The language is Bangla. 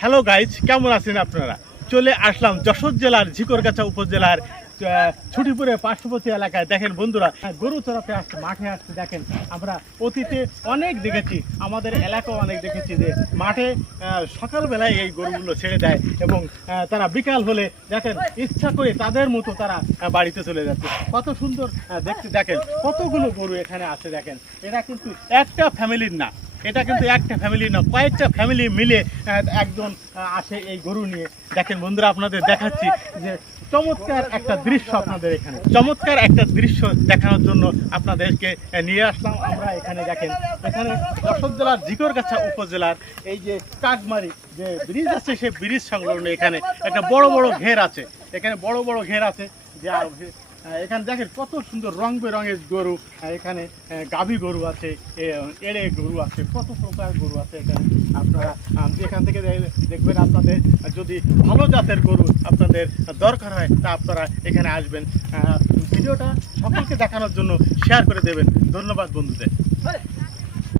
হ্যালো গাইজ, কেমন আছেন আপনারা? চলে আসলাম যশোর জেলার ঝিকরগাছা উপজেলার ছুটিপুরে পার্শ্ববর্তী এলাকায়। দেখেন বন্ধুরা, গরু চড়াতে আসছে, মাঠে আসছে। দেখেন আমরা অতীতে অনেক দেখেছি, আমাদের এলাকাও অনেক দেখেছি যে মাঠে সকালবেলায় এই গরুগুলো ছেড়ে দেয় এবং তারা বিকাল হলে দেখেন ইচ্ছা করে তাদের মতো তারা বাড়িতে চলে যাচ্ছে। কত সুন্দর দেখতে। দেখেন কতগুলো গরু এখানে আছে। দেখেন এরা কিন্তু একটা ফ্যামিলির না, এটা কিন্তু একটা ফ্যামিলি না, কয়েকটা ফ্যামিলি মিলে একজন আসে এই গরু নিয়ে। দেখেন বন্ধুরা, আপনাদের দেখাচ্ছি যে চমৎকার একটা দৃশ্য, আপনাদের এখানে চমৎকার একটা দৃশ্য দেখানোর জন্য আপনাদেরকে নিয়ে আসলাম আমরা এখানে। দেখেন এখানে যশোর জেলার ঝিকরগাছা উপজেলার এই যে কাকমারি যে ব্রিজ আছে, সেই ব্রিজ সংলগ্ন এখানে একটা বড় বড় ঘের আছে। এখানে বড় বড় ঘের আছে যে এখানে দেখেন কত সুন্দর রং বেরঙের গরু। এখানে গাভী গরু আছে, এড়ে গরু আছে, কত প্রকার গরু আছে এখানে। আপনারা এখান থেকে দেখবেন, আপনাদের যদি ভালো জাতের গরু আপনাদের দরকার হয় তা আপনারা এখানে আসবেন। ভিডিওটা সকলকে দেখানোর জন্য শেয়ার করে দেবেন। ধন্যবাদ বন্ধুদের।